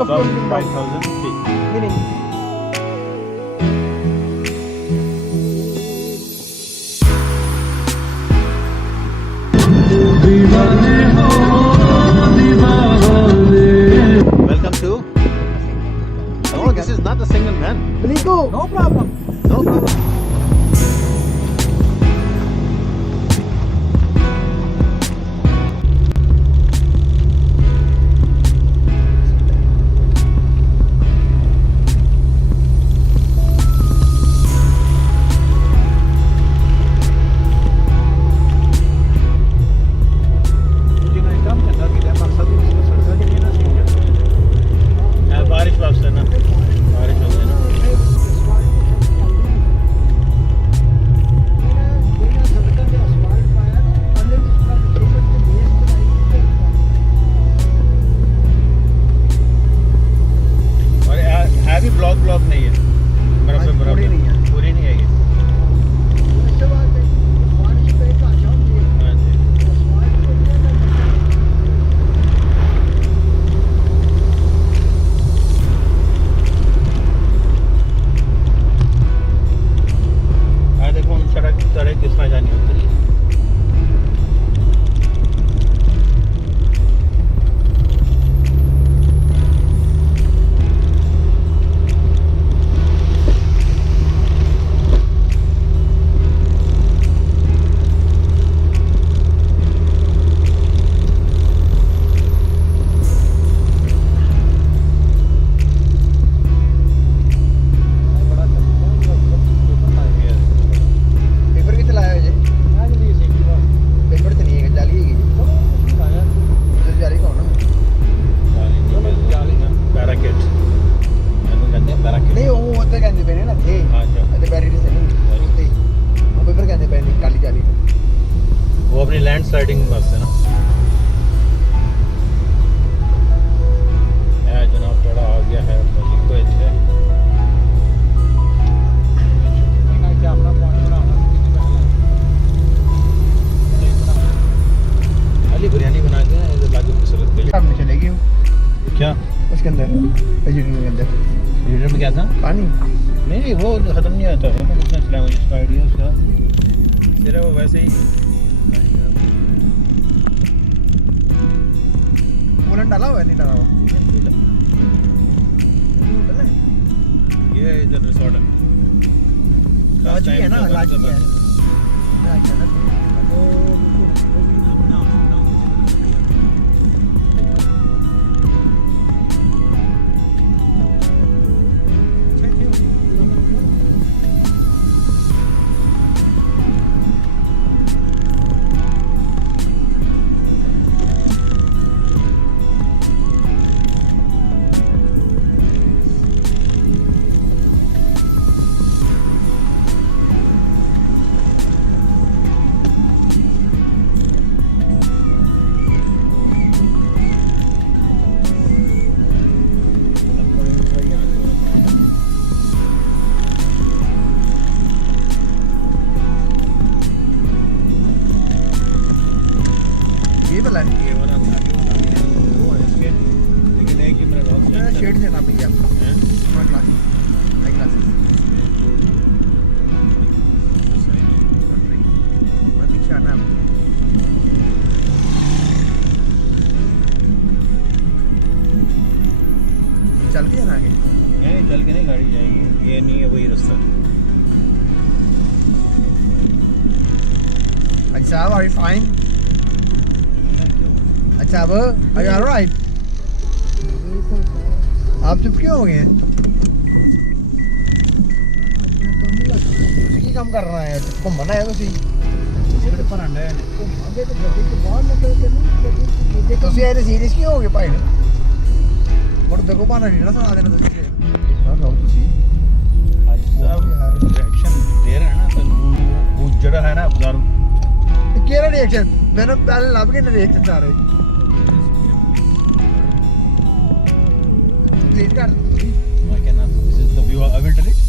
of above tourism. 5,000 feet. Meaning. Welcome to. No, this is not a single man. Malico. No problem. No problem. बारिश वापस है ना, बारिश हो गई ना। और है भी ब्लॉक नहीं है, बराबर नहीं है, पूरी नहीं है ये। सड़क किस तरह जानी होती है। वो अपनी लैंड स्लाइडिंग बस है ना। जनाब थोड़ा आ गया है मलिको इतने अली बिरयानी बना के ना इधर लाके खूबसूरत पे सामने चलेगी क्या उसके अंदर वेजिटेबल के अंदर में क्या था पानी नहीं वो खत्म नहीं होता है। मैं कितना चलाऊँ इसका आइडिया उसका सिर्फ वो वैसे ही कूलन डाला हुआ है नहीं डाला हुआ ये इधर रिसोर्ट है। लाची है ना लाची है ये वाला नहीं ये वाला वो है इसके लेकिन एक ही मेरा शेड से ना भैया स्मार्ट क्लास हाई क्लास और पीछे आना चल के जाना आगे नहीं चल के नहीं गाड़ी जाएगी ये नहीं है वही रास्ता। अच्छा are you fine अच्छा अब are you alright आप चुप क्यों हो गए ਤੁਸੀਂ ਕੀ ਕੰਮ ਕਰਨਾ ਹੈ ਘੁੰਮਣ ਆਏ ਤੁਸੀਂ ਸਿਰ ਪਰ ਅੰਡਾ ਹੈ ਘੁੰਮਾਂਗੇ ਤੇ ਗੱਡੀ ਤੋਂ ਬਾਹਰ ਨਿਕਲ ਕੇ ਨਾ ਤੁਸੀਂ ਇਹਦੇ ਸੀਰੀਅਸ ਕਿਉਂ ਹੋ ਗਏ ਭਾਈ ਮੁੜ ਦੇਖੋ ਬਾਹਰ ਨਹੀਂ ਨਾ ਸੁਣਾ ਦੇਣਾ ਤੁਸੀਂ ਹਾਂ ਲਓ ਤੁਸੀਂ भाई साहब रिएक्शन दे रहे हैं ना तो वो जड़ा है ना अब्जॉर्व ਕਿਹੜਾ ਰਿਐਕਸ਼ਨ ਮੈਨੂੰ ਪਹਿਲੇ ਲੱਭ ਕੇ ਰਿਐਕਸ਼ਨ ਸਾਰੇ ਡਿਲੀਟ ਕਰ I cannot this is the view I will delete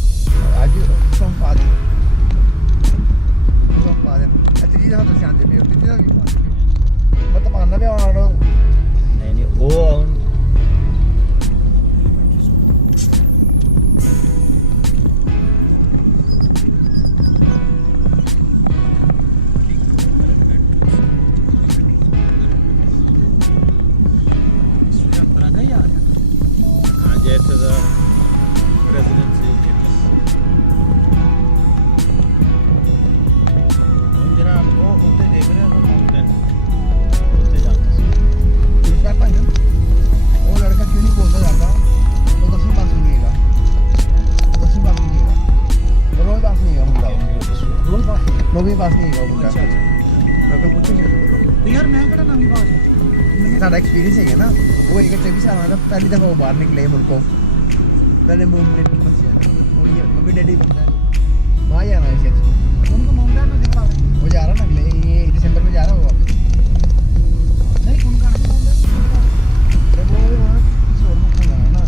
ਅੱਜ ਸੰਪਾ ਦੇ ਅੱਛਾ ਜੀ ਹਾਂ ਤੁਸੀਂ ਆਂਦੇ ਪਏ ਹੋ ਤੁਸੀਂ ਵੀ ਮੈਂ ਤਾਂ ਮੰਨਦਾ ਵੀ ਆਉਣਾ नहीं वो ਅਕਲ ਪੁੱਛੀ ਸੀ ਉਹਦੇ ਕੋਲੋਂ ਤੇ ਯਾਰ ਮੈਂ ਕਿਹੜਾ ਨਵੀਂ ਬਾਤ ਸਾਡਾ ਐਕਸਪੀਰੀਅੰਸ ਹੈਗਾ ਨਾ ਉਹ ਇੱਕ 24 ਸਾਲਾਂ ਦਾ ਪਹਿਲੀ ਦਫਾ ਉਹ ਬਾਹਰ ਨਿਕਲੇ ਮੁਲਕੋਂ मैंने मूवमेंट की मत यार थोड़ी है मम्मी डैडी बंदा है वहाँ जाना है शायद उनको मामला में दिखा वो जा रहा ना अगले ये दिसंबर में जा रहा है वो वापस नहीं उनका नहीं मामला अरे वो वहाँ किसी और मुल्क में जा रहा है ना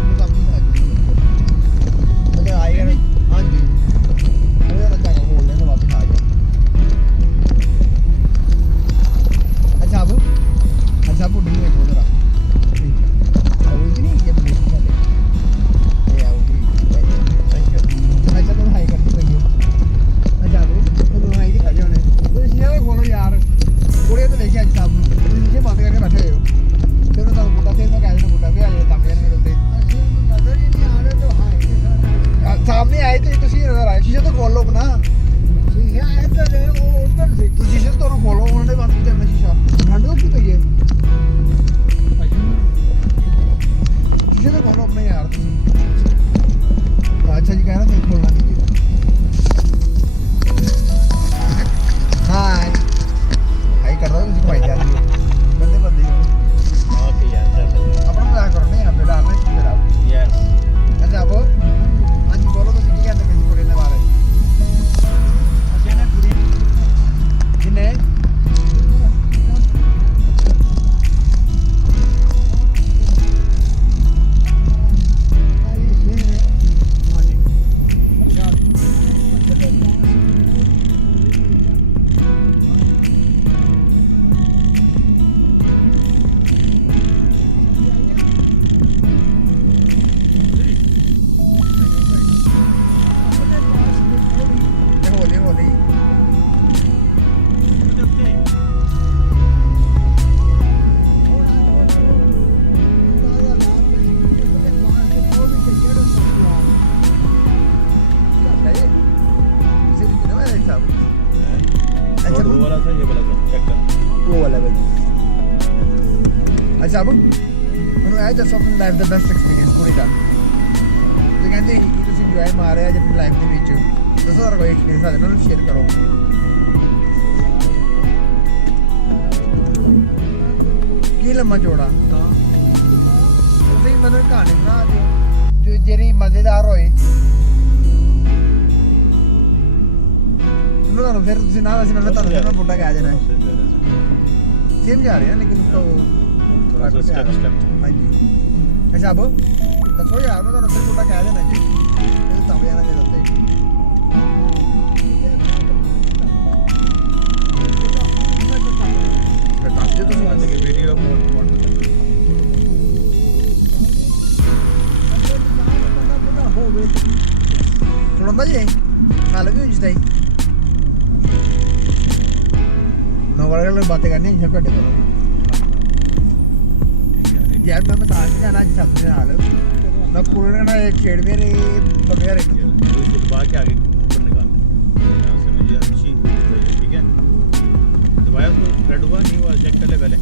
वो काफी सारा मतलब आएगा ना हाँ जी अरे यार अच्छा बोल रहे तो वापस आ गया अच्छा अब नहीं है वो जरा ठीक है वो इतनी ये मलेशिया वाले अच्छा तुम हाई करती पई हो अच्छा तुम हाई दिखा जाओ ने तुम शीशे में खोलो यार पूरे तो देखिए आज साहब तुम शीशे बंद करके बैठे हो फिर तो बुढ़ा फिर मैं कह देना बुढ़ा भी आ जाए तब यार मेरे उत्ते नजर ही नहीं आ रहे तो हाय सामने आए तो तुसी नजर आए शीशे तो खोल लो अपना शीशा इधर है वो उधर से तो शीशे तो खोलो उन्होंने बंद किया अपना शीशा ठंड तो की पई है शीशे तो खोलो अपने यार अच्छा जी कह रहा था खोलना नहीं चाहिए हाय हाय कर रहा हूँ भाई जा रही है बंदे बंदे ओके यार अपना मजाक करो ना यहाँ पे डालना है फिर आप यस अच्छा अब हाँ जी बोलो तो सीखी कहते किसी कुड़ी ने मारे अचानक पूरी जिन्हें होली होली वो वाला था ये वाला था चेक कर वो वाला भाई अच्छा अब ਮੈਨੂੰ ਇਹ ਦੱਸੋ ਆਪਣੀ ਲਾਈਫ ਦਾ ਬੈਸਟ ਐਕਸਪੀਰੀਅੰਸ ਕੁੜੀ ਦਾ ਤੁਸੀਂ ਕਹਿੰਦੇ ਕਿ ਤੁਸੀਂ ਇੰਜੋਏ ਮਾਰ ਰਹੇ ਹੋ ਆਪਣੀ ਲਾਈਫ ਦੇ ਵਿੱਚ ਦੱਸੋ ਤੁਹਾਡਾ ਕੋਈ ਐਕਸਪੀਰੀਅੰਸ ਸਾਡੇ ਨਾਲ ਸ਼ੇਅਰ ਕਰੋ ਕੀ ਲੰਮਾ ਚੌੜਾ ਤੁਸੀਂ ਮੈਨੂੰ ਕਹਾਣੀ ਸੁਣਾ ਦਿਓ ਜੋ ਜਿਹੜੀ ਮਜ਼ੇਦਾਰ ਹੋਏ ਮੈਂ ਤੁਹਾਨੂੰ ਫਿਰ ਤੁਸੀਂ ਨਾ ਅਸੀਂ ਮੈਂ ਤੁਹਾਨੂੰ ਫਿਰ ਬੁੱਢਾ ਕਹਿ ਦੇਣਾ सेम जा रहे हैं लेकिन उसको थोड़ा सा स्टेप हाँ जी अच्छा अब दसो यार मैं तो छोटा कह देना जी तब जाना मेरे उत्ते दस जो तुम के वीडियो छोड़ना जी खा लगे जिस टाइम मैं बड़े लोग बातें करनी है सब करो यार मैं बता के जाना जी सबसे हाल मैं पूरे ना छेड़ मेरे बगैर एक तो दबा के आगे ऊपर निकाल यहाँ से मुझे अच्छी ठीक है दबाया तो रेड हुआ नहीं हुआ चेक कर ले पहले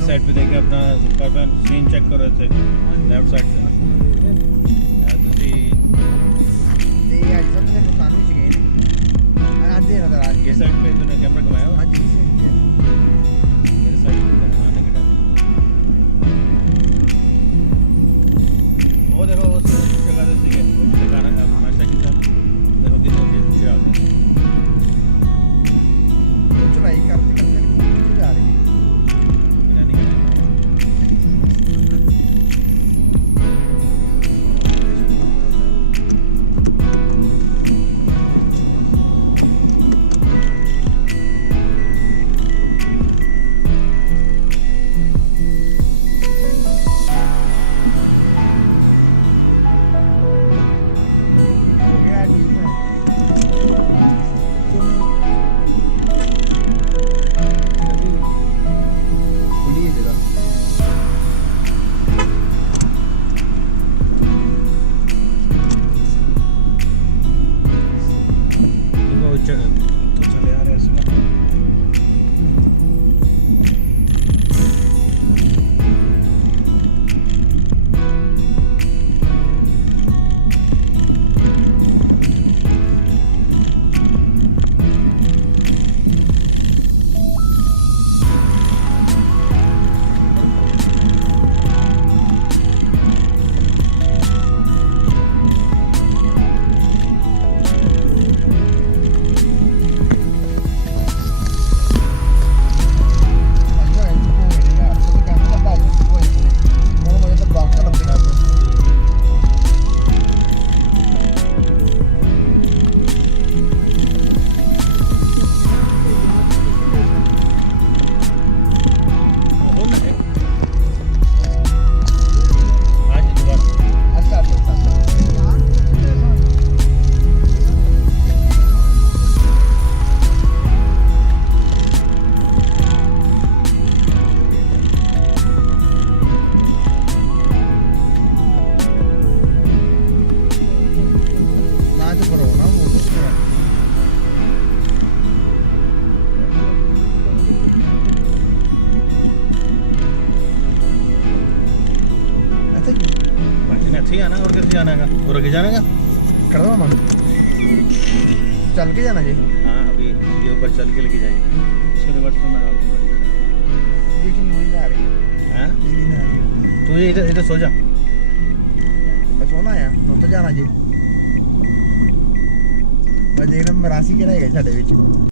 साइड पे देखे अपना सीन चेक कर रहे थे लेफ्ट साइड से ये साइड पे तूने कैमरा घुमाया हाँ जी मेरे साइड पे घुमाने के टाइम वो देखो उस जगह से सही है वो जगह ना हमारे साइड का देखो कितने पीछे आ गए चढ़ाई करते करते जा रही है तो चले आ रहे हैं इसमें ਇੱਥੇ ਹੀ ਆਣਾ ਹੋਰ ਕਿੱਥੇ ਜਾਣਾ ਹੈਗਾ ਹੋਰ ਅੱਗੇ ਜਾਣਾ ਹੈਗਾ कर दो मन चल के जाना जी हाँ अभी ये ऊपर चल के लेके जाएंगे उसके बाद में ये की नींद आ रही है हाँ ये नींद आ रही है तू इधर सो जा मैं सोना आया तो जाना जी मैं देखना मरासी किहड़ा हैगा साडे विच